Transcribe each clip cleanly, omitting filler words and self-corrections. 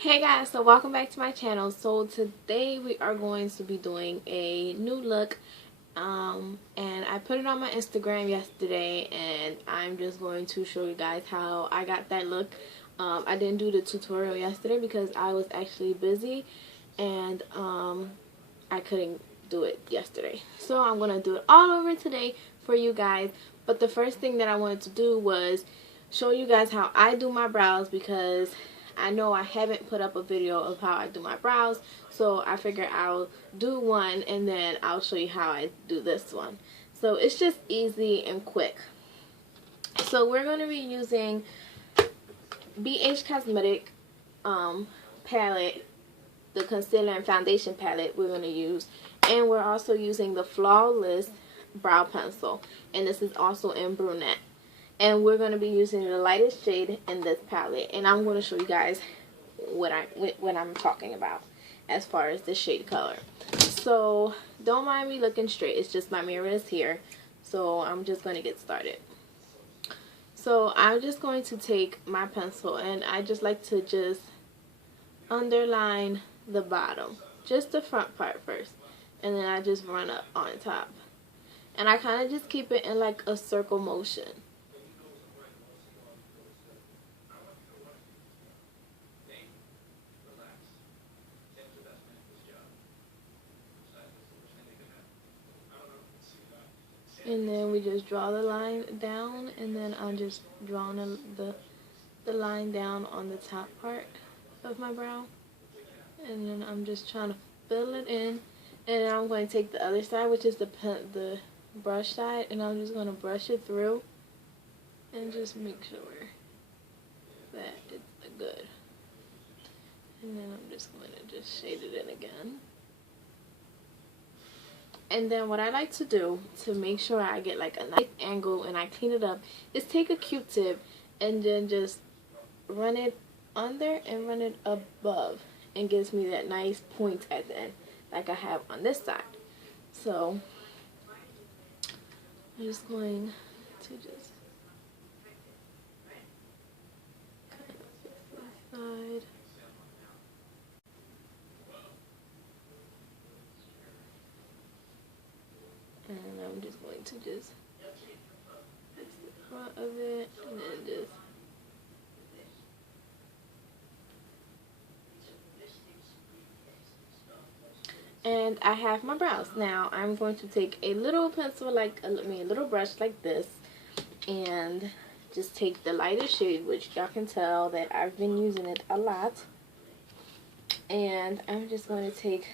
Hey guys, so welcome back to my channel. So today we are going to be doing a new look, and I put it on my Instagram yesterday, and I'm just going to show you guys how I got that look. I didn't do the tutorial yesterday because I was actually busy, and I couldn't do it yesterday. So I'm gonna do it all over today for you guys. But the first thing that I wanted to do was show you guys how I do my brows, because I know I haven't put up a video of how I do my brows, so I figure I'll do one and then I'll show you how I do this one. So it's just easy and quick. So we're going to be using Bhcosmetic palette, the concealer and foundation palette we're going to use, and we're also using the Flawless brow pencil, and this is also in brunette. And we're going to be using the lightest shade in this palette. And I'm going to show you guys what I'm talking about as far as the shade color. So don't mind me looking straight. It's just my mirror is here. So I'm just going to get started. So I'm just going to take my pencil, and I just like to just underline the bottom. Just the front part first. And then I just run up on top. And I kind of just keep it in like a circle motion. And then we just draw the line down, and then I'm just drawing the line down on the top part of my brow. And then I'm just trying to fill it in. And then I'm going to take the other side, which is the brush side, and I'm just going to brush it through and just make sure that it's good. And then I'm just going to just shade it in again. And then what I like to do to make sure I get like a nice angle and I clean it up is take a Q-tip and then just run it under and run it above, and gives me that nice point at the end like I have on this side. So I'm just going to just kind of fix this side. And I'm just going to just fix the front of it, and then just and I have my brows. Now I'm going to take a little pencil, like a little brush like this, and just take the lightest shade, which y'all can tell that I've been using it a lot. And I'm just going to take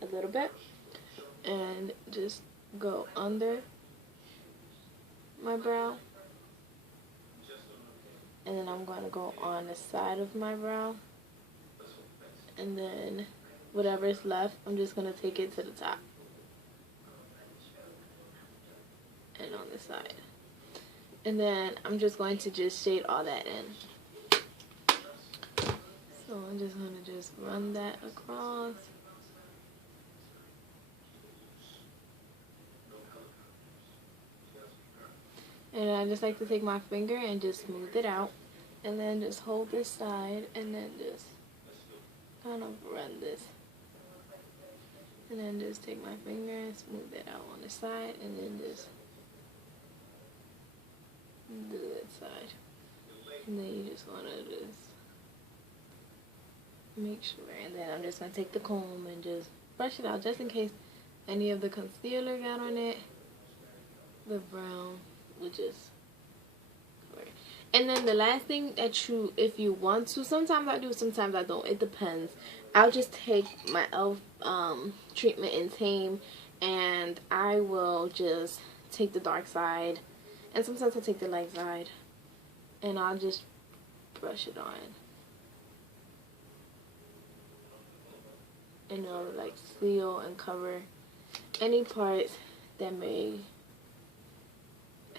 a little bit and just go under my brow, and then I'm going to go on the side of my brow, and then whatever is left, I'm just going to take it to the top and on the side. And then I'm just going to just shade all that in. So I'm just going to just run that across. And I just like to take my finger and just smooth it out, and then just hold this side and then just kind of run this, and then just take my finger and smooth it out on the side, and then just do that side. And then you just want to just make sure, and then I'm just going to take the comb and just brush it out just in case any of the concealer got on it. The brown will just cover it. And then the last thing that you, if you want to, sometimes I do, sometimes I don't, it depends. I'll just take my e.l.f. treatment in Tame, and I will just take the dark side, and sometimes I take the light side, and I'll just brush it on. And it'll like seal and cover any parts that may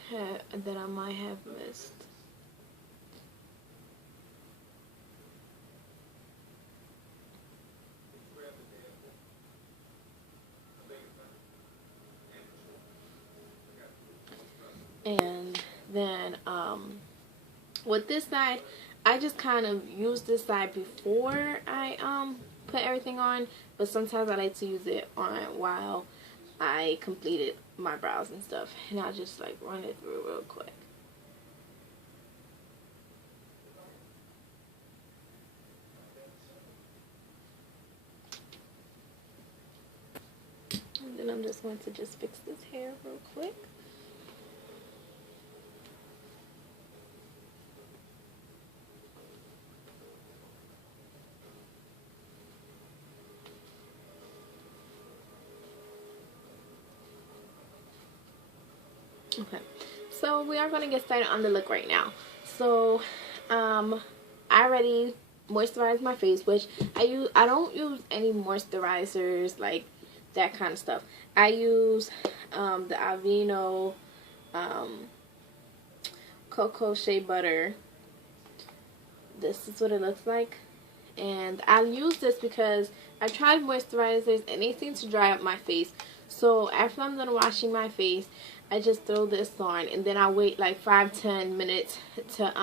have, that I might have missed. And then with this side, I just kind of use this side before I put everything on, but sometimes I like to use it on while I completed my brows and stuff, and I'll just like run it through real quick. And then I'm just going to just fix this hair real quick. Okay, so we are going to get started on the look right now. So I already moisturized my face, which I don't use any moisturizers like that kind of stuff. I use the Aveeno Cocoa Shea Butter. This is what it looks like, and I use this because I tried moisturizers and they seem to dry up my face. So after I'm done washing my face, I just throw this on, and then I'll wait like 5-10 minutes to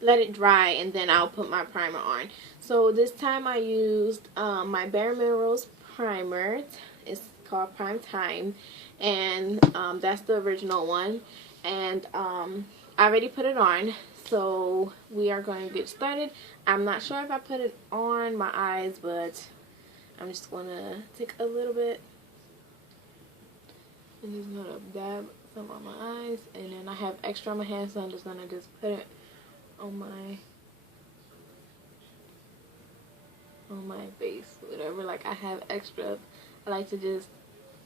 let it dry, and then I'll put my primer on. So this time I used my Bare Minerals primer. It's called Prime Time, and that's the original one, and I already put it on. So we are going to get started. I'm not sure if I put it on my eyes, but I'm just going to take a little bit. I'm just going to dab some on my eyes, and then I have extra on my hands, so I'm just going to just put it on my face, whatever. Like, I have extra. I like to just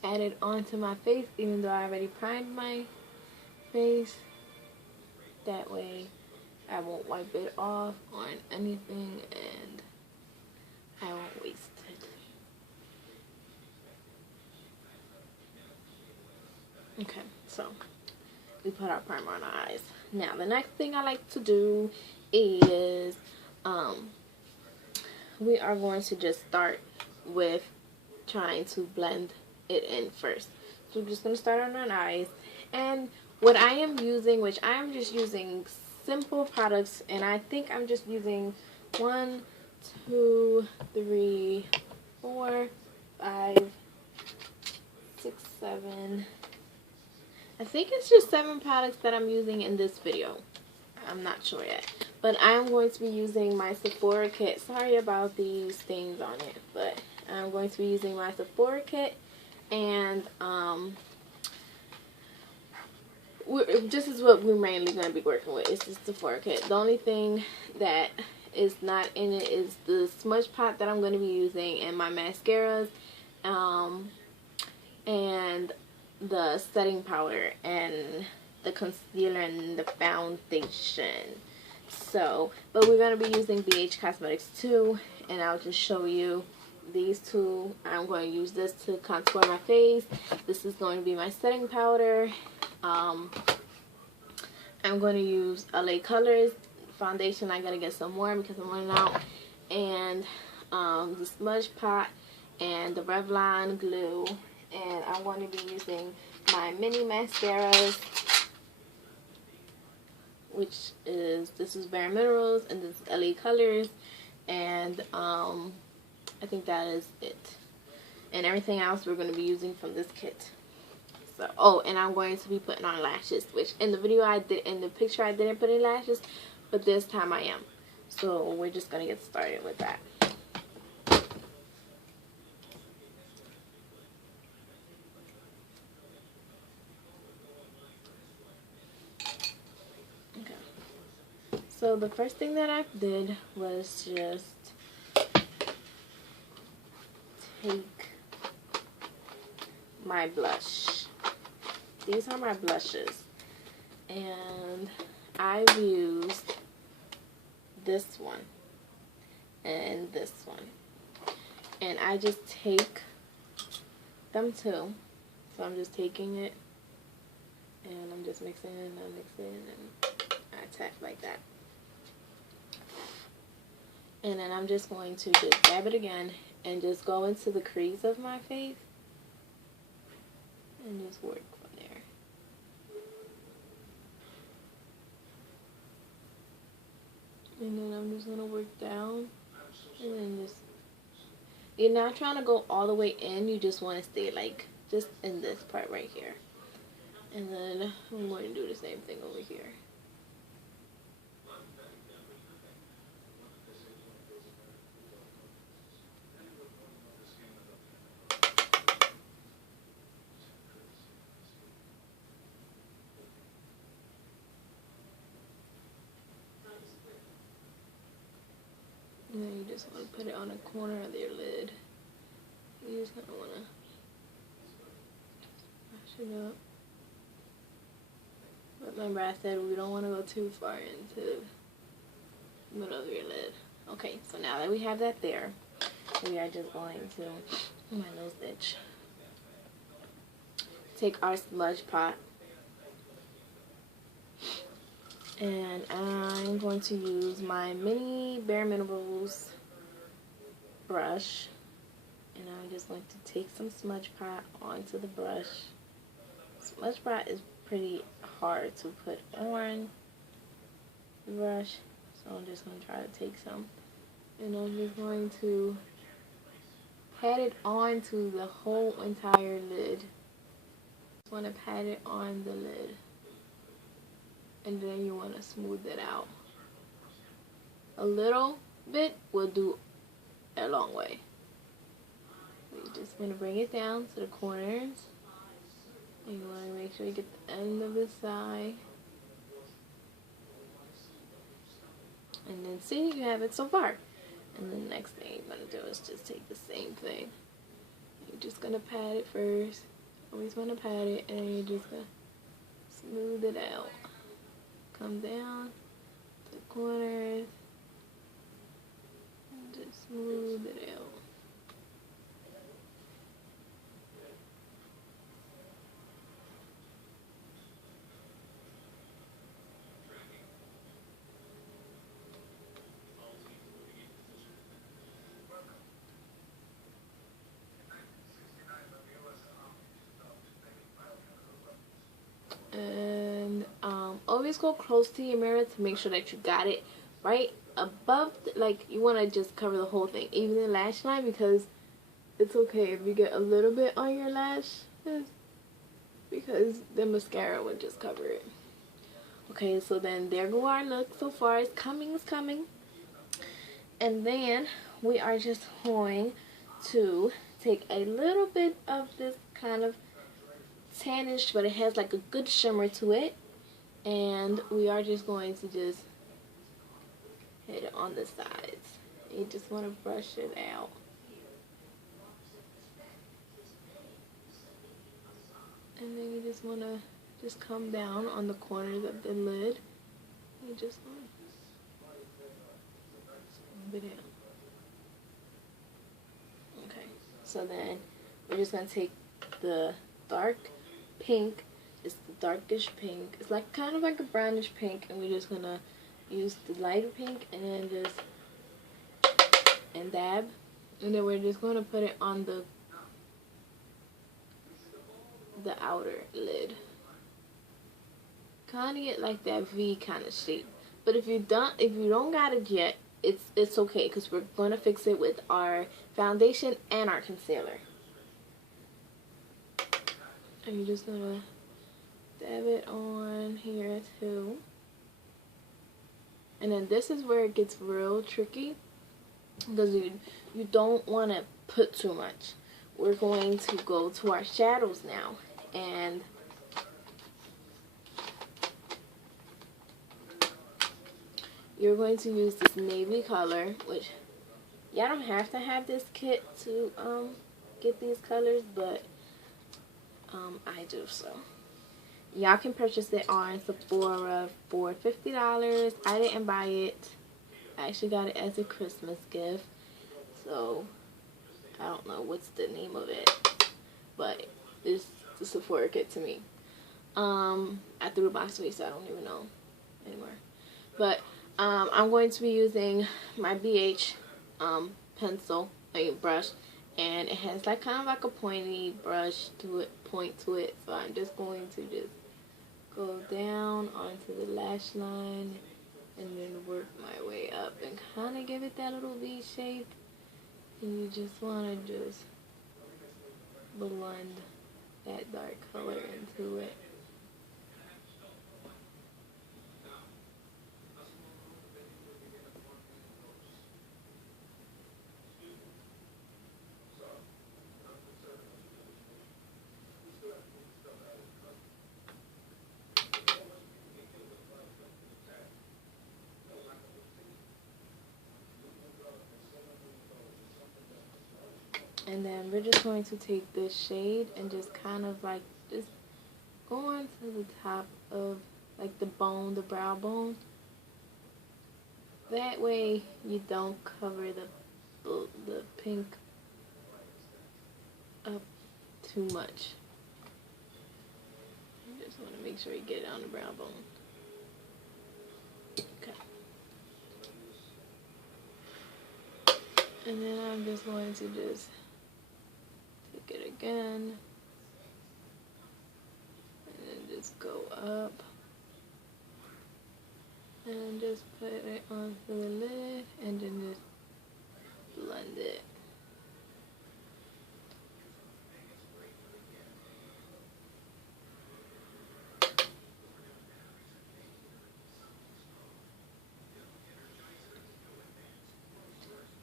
add it onto my face, even though I already primed my face. That way I won't wipe it off on anything, and I won't waste it. Okay, so we put our primer on our eyes. Now the next thing I like to do is we are going to just start with trying to blend it in first. So we're just going to start on our eyes, and what I am using, which I am just using simple products, and I think I'm just using 1, 2, 3, 4, 5, 6, 7. I think it's just 7 products that I'm using in this video. I'm not sure yet. But I am going to be using my Sephora kit. Sorry about these stains on it, but I'm going to be using my Sephora kit, and this is what we're mainly going to be working with. It's just the Sephora kit. The only thing that is not in it is the smudge pot that I'm going to be using, and my mascaras, and the setting powder, and the concealer, and the foundation. So, but we're going to be using Bhcosmetics too, and I'll just show you these two. I'm going to use this to contour my face. This is going to be my setting powder. I'm going to use LA Colors foundation. I gotta get some more because I'm running out. And the smudge pot and the Revlon glue. And I'm going to be using my mini mascaras, which is, this is Bare Minerals, and this is LA Colors, and I think that is it. And everything else we're going to be using from this kit. So, oh, and I'm going to be putting on lashes, which in the video in the picture I didn't put in lashes, but this time I am. So we're just going to get started with that. Okay. So the first thing that I did was just take my blush. These are my blushes, and I've used this one and this one, and I just take them too. So I'm just taking it, and I'm just mixing it, and I'm mixing it, and I tap like that. And then I'm just going to just dab it again and just go into the crease of my face and just work from there. And then I'm just gonna work down, and then just, you're not trying to go all the way in, you just want to stay like just in this part right here. And then I'm going to do the same thing over here. And then you just want to put it on the corner of your lid. You just kind of want to brush it up. But remember I said we don't want to go too far into the middle of your lid. Okay, so now that we have that there, we are just going to, oh, my nose itch. Take our smudge pot. And I'm going to use my mini Bare Minerals brush. And I'm just going to take some smudge pot onto the brush. Smudge pot is pretty hard to put on the brush, so I'm just going to try to take some. And I'm just going to pat it onto the whole entire lid. Just want to pat it on the lid. And then you want to smooth it out. A little bit will do a long way. You just want to bring it down to the corners. And you want to make sure you get the end of the side. And then see, you have it so far. And then the next thing you're going to do is just take the same thing. You're just going to pat it first. Always want to pat it, and you're just going to smooth it out. Come down to the corners and just smooth it out. And always go close to your mirror to make sure that you got it right above, like you want to just cover the whole thing, even the lash line, because it's okay if you get a little bit on your lashes, because the mascara would just cover it. Okay, so then there go our look so far. It's coming, it's coming. And then we are just going to take a little bit of this kind of tannish, but it has like a good shimmer to it, and we are just going to just hit it on the sides. You just want to brush it out. And then you just want to just come down on the corners of the lid. You just want to smooth it out. Okay, so then we're just going to take the dark pink. It's the darkish pink. It's like kind of like a brownish pink, and we're just gonna use the lighter pink and then just dab, and then we're just gonna put it on the outer lid. Kind of get like that V kind of shape. But if you don't got it yet, it's okay, because we're gonna fix it with our foundation and our concealer. And you're just gonna dab it on here too. And then this is where it gets real tricky, because you don't want to put too much. We're going to go to our shadows now, and you're going to use this navy color, which y'all don't have to have this kit to get these colors, but I do, so y'all can purchase it on Sephora for $50. I didn't buy it. I actually got it as a Christmas gift, so I don't know what's the name of it, but it's the Sephora kit to me. I threw the box away, so I don't even know anymore. But I'm going to be using my BH pencil, brush, and it has like kind of like a pointy brush to it, point to it. So I'm just going to just go down onto the lash line and then work my way up and kind of give it that little V shape. And you just want to just blend that dark color into it. And then we're just going to take this shade and just kind of like just go on to the top of like the bone, the brow bone. That way you don't cover the pink up too much. You just want to make sure you get it on the brow bone. Okay. And then I'm just going to just take it again. And then just go up. And just put it onto the lid and then just blend it.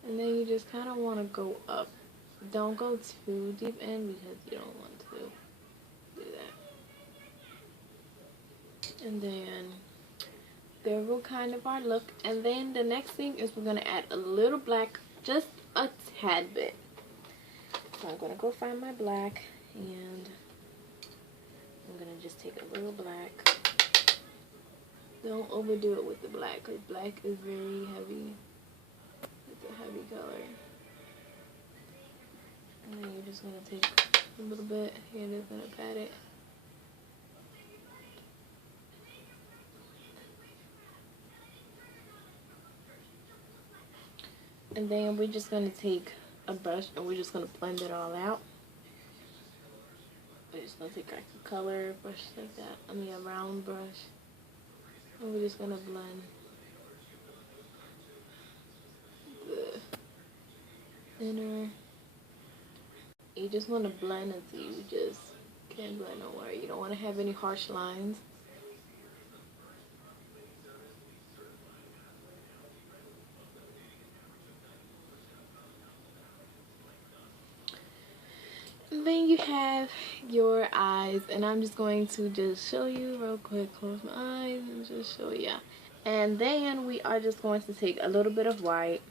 And then you just kind of want to go up. Don't go too deep in because you don't want to do that. And then there will kind of our look. And then the next thing is we're going to add a little black, just a tad bit. So I'm going to go find my black and I'm going to just take a little black. Don't overdo it with the black because black is very heavy. It's a heavy color. And then you're just going to take a little bit here and just going to pat it. And then we're just going to take a brush and we're just going to blend it all out. We're just going to take like a color brush like that. I mean a round brush. And we're just going to blend the inner. You just want to blend until you just can't blend nowhere. You don't want to have any harsh lines. And then you have your eyes, and I'm just going to just show you real quick. Close my eyes and just show you. And then we are just going to take a little bit of white.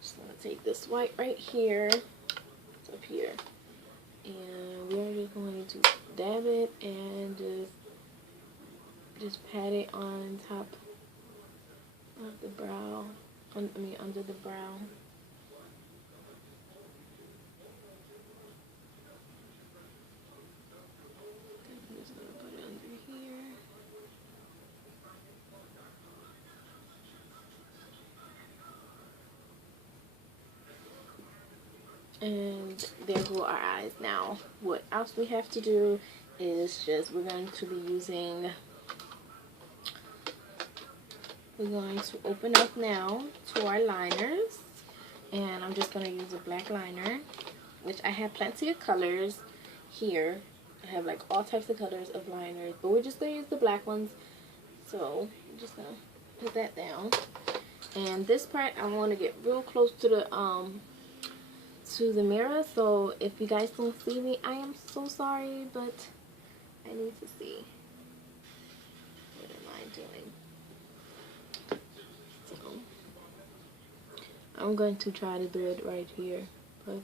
Just going to take this white right here. It's up here. And we are just going to dab it and just pat it on top of the brow. Under the brow. I'm just going to put it under here. And there go our eyes. Now, what else we have to do is we're going to be using, we're going to open up now to our liners. And I'm just going to use a black liner, which I have plenty of colors here. I have like all types of colors of liners, but we're just going to use the black ones. So I'm just going to put that down. And this part, I want to get real close to the mirror, so if you guys don't see me, I am so sorry, but I need to see. What am I doing? So I'm going to try to do it right here, but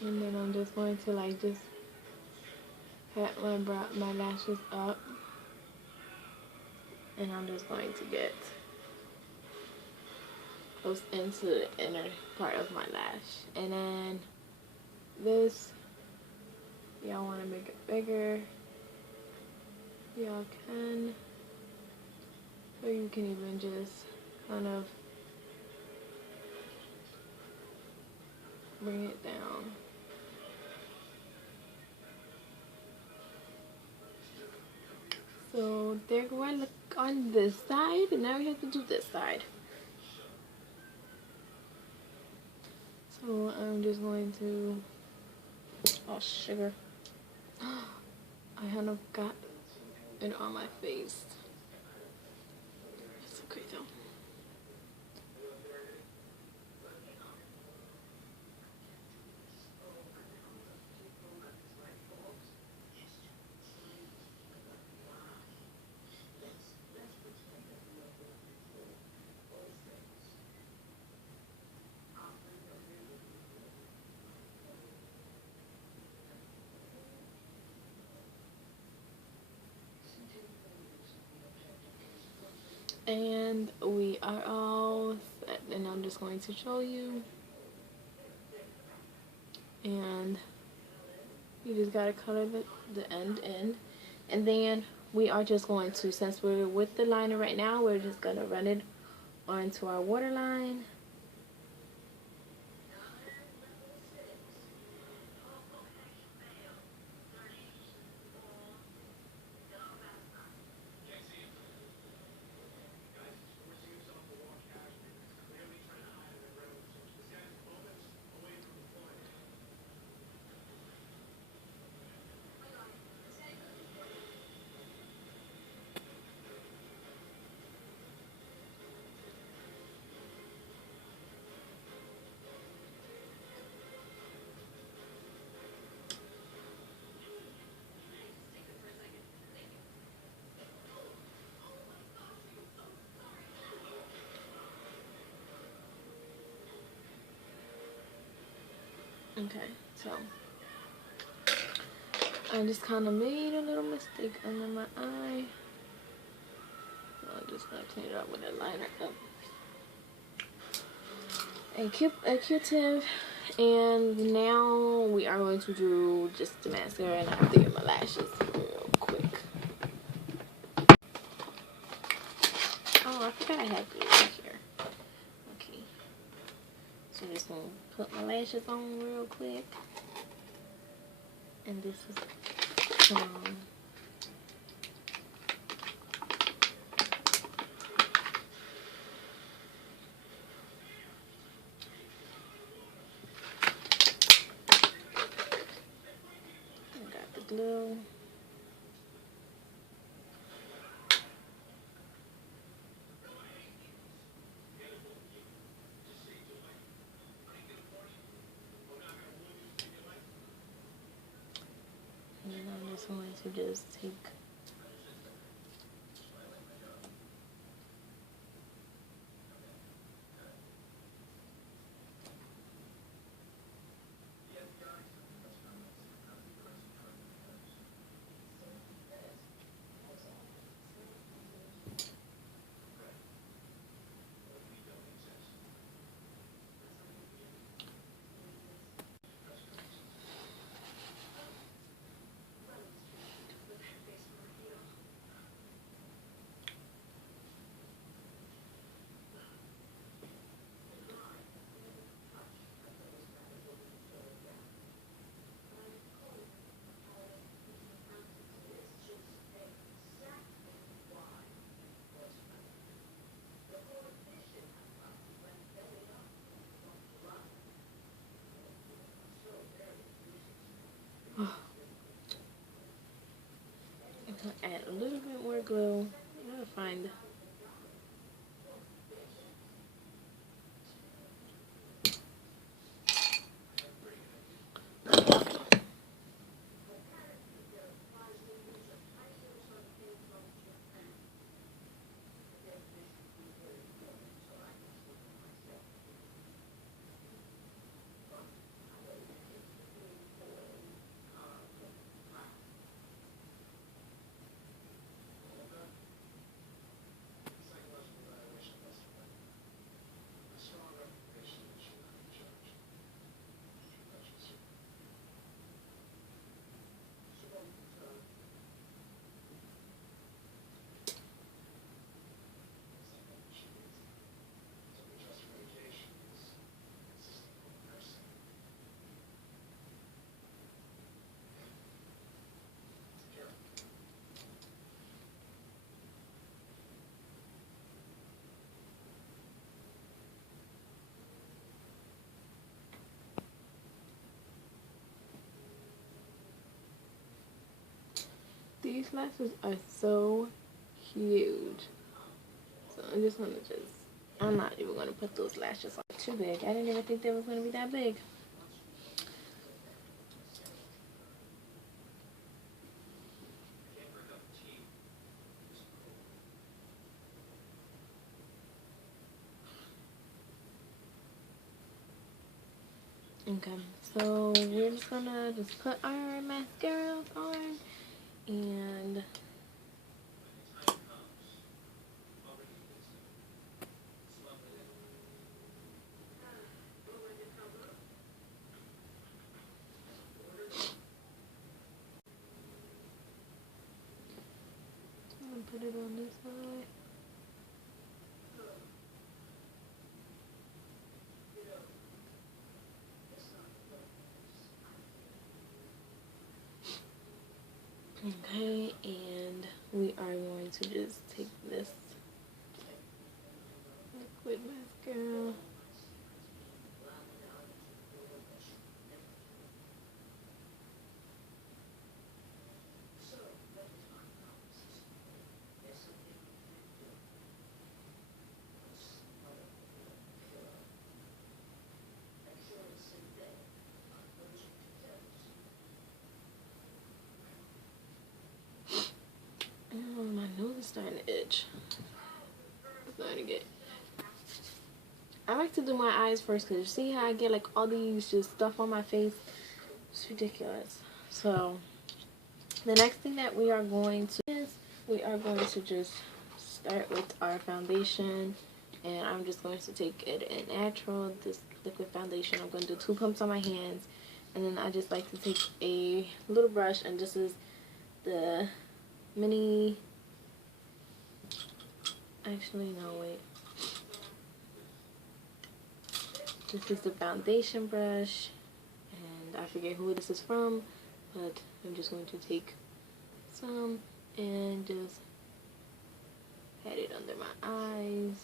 and then I'm just going to like just pat my lashes up. And I'm just going to get close into the inner part of my lash. And then this, y'all want to make it bigger, y'all can, or you can even just kind of bring it down. So there go our look on this side, and now we have to do this side. So I'm just going to, oh sugar, I kind of got it on my face. It's okay though. And we are all set, and I'm just going to show you. And you just gotta color the end in, and then we are just going to, since we're with the liner right now, we're just gonna run it onto our waterline. Okay, so I just kind of made a little mistake under my eye. So I'm just gonna clean it up with a liner up. A Q-tip, and now we are going to do just the mascara, and I have to get my lashes real quick. Oh, I forgot I had glue right here. Okay, so I'm just gonna put my lashes on real quick, and this is glue. And then I'm just going to just take These lashes are so huge. So I'm just gonna I'm not even gonna put those lashes on too big. I didn't even think they was gonna be that big. Okay, so we're just gonna put our mascara on and put it on this side. Okay, and we are going to just take this liquid mascara. Oh, my nose is starting to itch. It's starting to get. I like to do my eyes first because you see how I get like all these just stuff on my face. It's ridiculous. So the next thing that we are going to just start with our foundation, and I'm just going to take it in natural, this liquid foundation. I'm going to do 2 pumps on my hands, and then I just like to take a little brush, and this is the mini, actually no wait, this is the foundation brush, and I forget who this is from, but I'm just going to take some and just pat it under my eyes,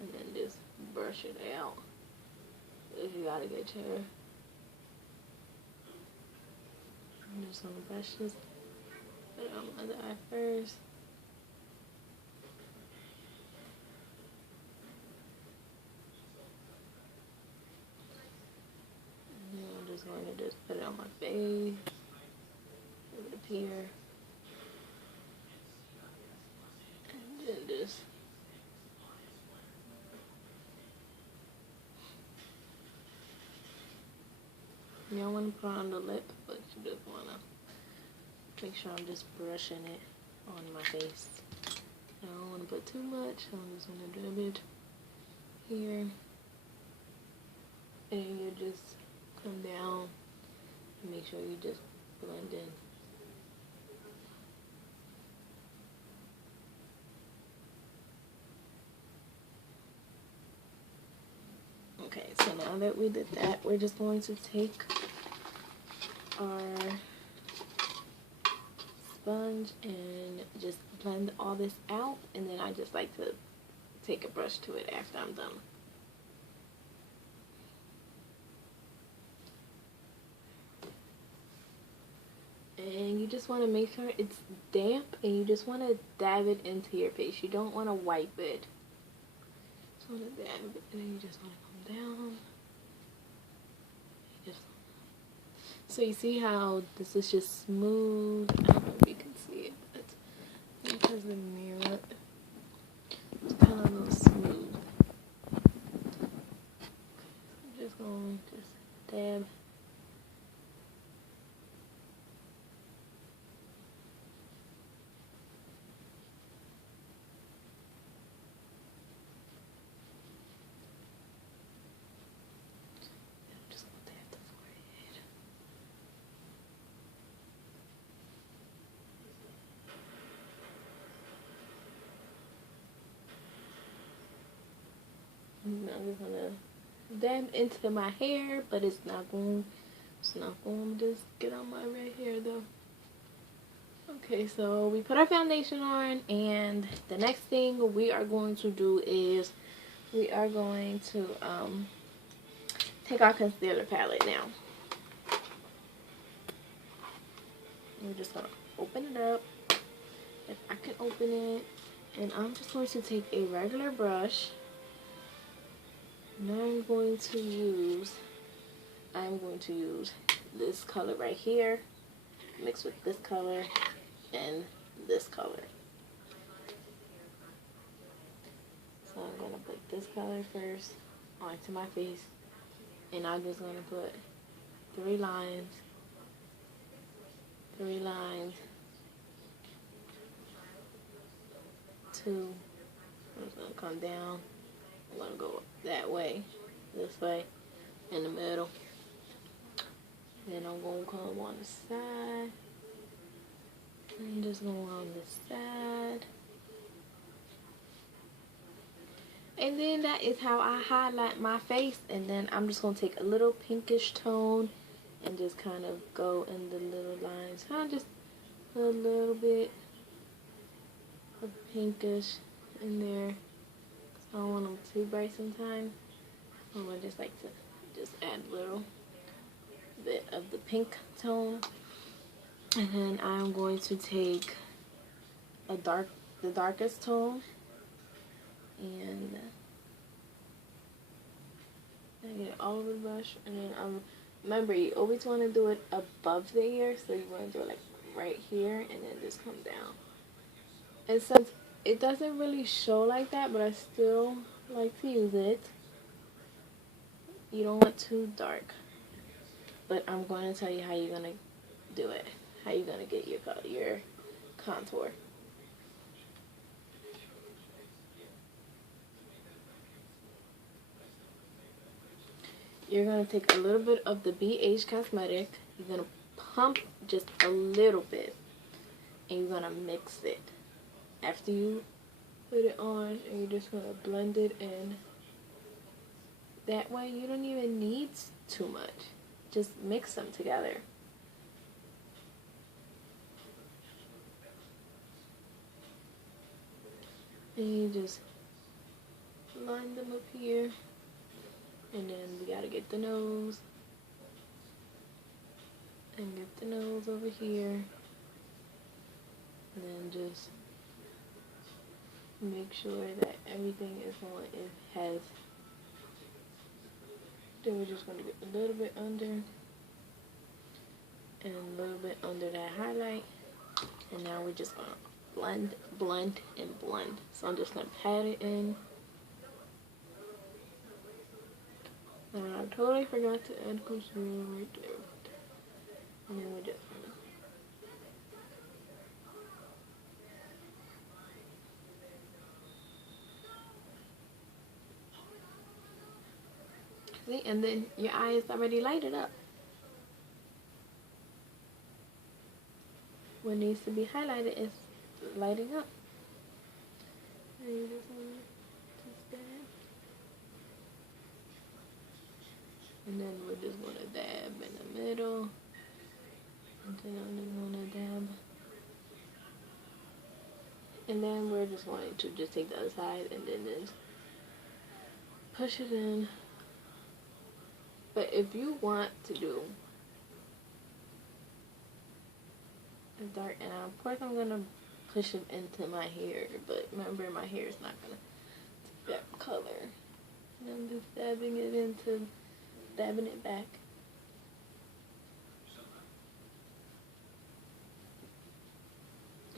and then just brush it out. If you gotta get your, I'm just gonna brush this, put it on my other eye first. And then I'm just going to just put it on my face, put it up here, and then just you don't want to put it on the lip, but you just want to make sure I'm just brushing it on my face. I don't want to put too much, so I'm just going to do a bit here. And you just come down and make sure you just blend in. Okay, so now that we did that, we're just going to take our sponge and just blend all this out, and then I just like to take a brush to it after I'm done. And you just want to make sure it's damp, and you just want to dab it into your face. You don't want to wipe it. Just want to dab it, and then you just want to come down. So you see how this is just smooth. I don't know if you can see it, but because of the mirror, it's kind of a little smooth. I'm just going to just dab. I'm just gonna dab into my hair, but it's not going to just get on my red hair though. Okay, so we put our foundation on, and the next thing we are going to do is we are going to take our concealer palette now. We're just gonna open it up if I can open it, and I'm just going to take a regular brush, and I'm going to use this color right here mixed with this color and this color. So I'm gonna put this color first onto my face, and I'm just gonna put 3 lines, 2. I'm just gonna come down. I'm gonna go that way, this way, in the middle. Then I'm gonna come on the side. I'm just going on the side. And then that is how I highlight my face. And then I'm just gonna take a little pinkish tone and just kind of go in the little lines. Kind of just a little bit of pinkish in there. I don't want them too bright sometimes. I just like to just add a little bit of the pink tone. And then I'm going to take the darkest tone, and I get it all over the brush. And then remember, you always want to do it above the ear, so you want to do it like right here, and then just come down. And since it doesn't really show like that, but I still like to use it, you don't want too dark. But I'm going to tell you how you're going to do it, how you're going to get your contour. You're going to take a little bit of the Bhcosmetic. You're going to pump just a little bit, and you're going to mix it. After you put it on, and you're just going to blend it in. That way you don't even need too much. Just mix them together. And you just line them up here. And then we gotta get the nose. And get the nose over here. And then just make sure that everything is on. It has. Then we're just gonna get a little bit under. And a little bit under that highlight. And now we're just gonna blend, blend, and blend. So I'm just gonna pat it in. And I totally forgot to add concealer right there. And then we're just gonna see, and then your eye is already lighted up. What needs to be highlighted is lighting up. And you just want to dab. And then we're just going to dab in the middle. And then I'm just going to dab. And then we're just going to just take the other side and then just push it in. But if you want to do a dark, and of course I'm going to push it into my hair, but remember my hair is not going to take that color. And I'm just dabbing it back.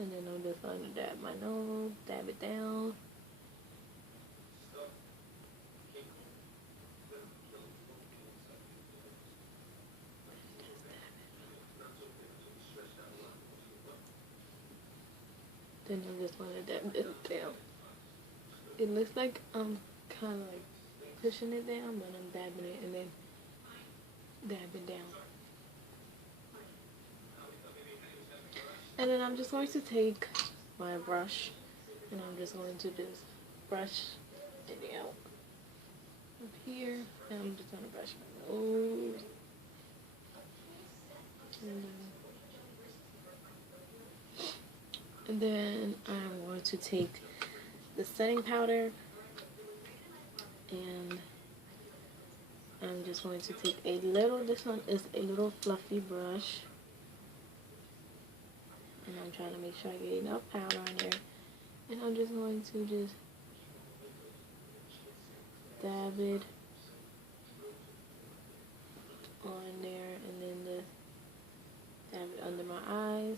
And then I'm just going to dab my nose, dab it down. Then I'm just going to dab it down. It looks like I'm kind of like pushing it down, but I'm dabbing it and then dab it down. And then I'm just going to take my brush and I'm just going to just brush it out up here. And I'm just going to brush my nose. And then I'm going to take the setting powder and I'm just going to take a little, this one is a little fluffy brush. I'm trying to make sure I get enough powder on there. And I'm just going to just dab it on there, and then just dab it under my eyes.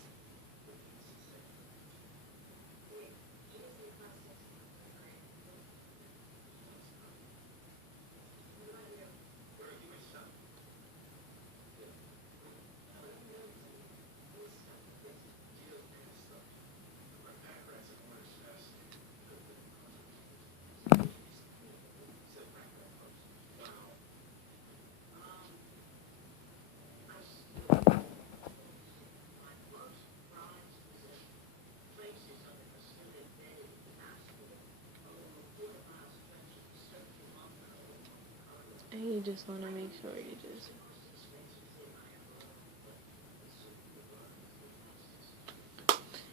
And you just want to make sure you just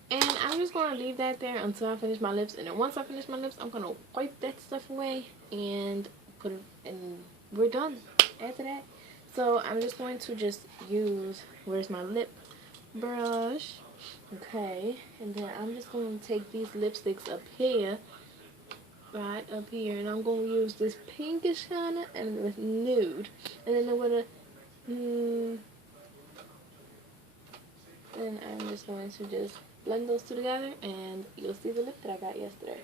and I'm just going to leave that there until I finish my lips. And then once I finish my lips, I'm going to wipe that stuff away and put it, and we're done after that. So I'm just going to just use, where's my lip brush? Okay, and then I'm just going to take these lipsticks up here, right up here, and I'm going to use this pinkish kind and this nude, and then I'm going to then I'm just going to just blend those two together, and you'll see the lip that I got yesterday.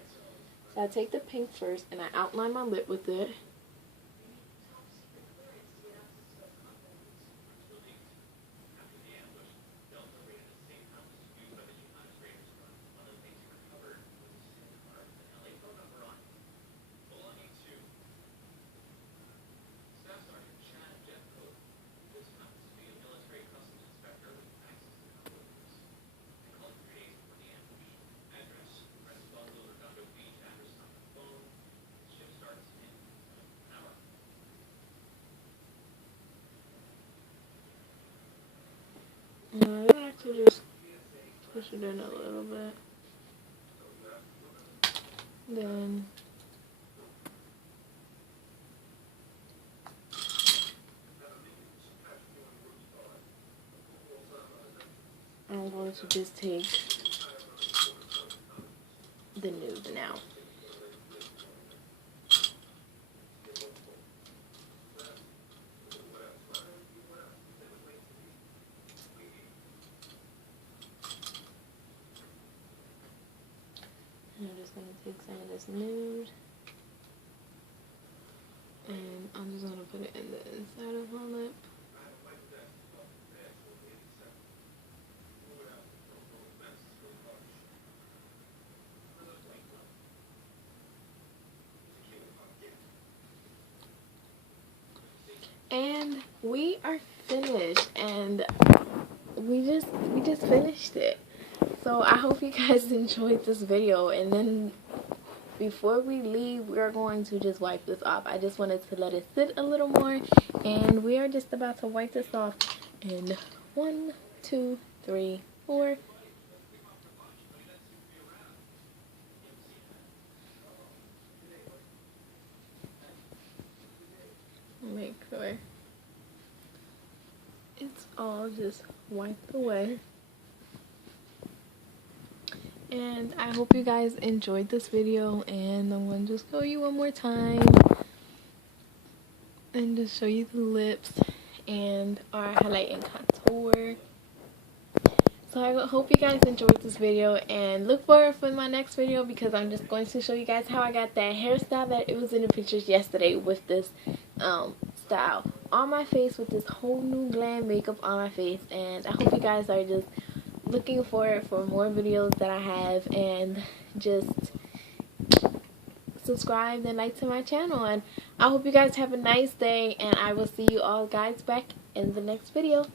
So I take the pink first and I outline my lip with it. I like to just push it in a little bit. Then I'm going to just take the nude now. And I'm just going to take some of this nude, and I'm just going to put it in the inside of my lip. And we are finished, and we just finished it. So I hope you guys enjoyed this video, and then before we leave, we're going to just wipe this off. I just wanted to let it sit a little more, and we are just about to wipe this off in 1, 2, 3, 4. Make sure it's all just wiped away. And I hope you guys enjoyed this video, and I'm going to just show you one more time and just show you the lips and our highlight and contour. So I hope you guys enjoyed this video, and look forward for my next video, because I'm just going to show you guys how I got that hairstyle that it was in the pictures yesterday with this style on my face, with this whole new glam makeup on my face. And I hope you guys are just looking forward for more videos that I have, and just subscribe and like to my channel. And I hope you guys have a nice day, and I will see you all guys back in the next video.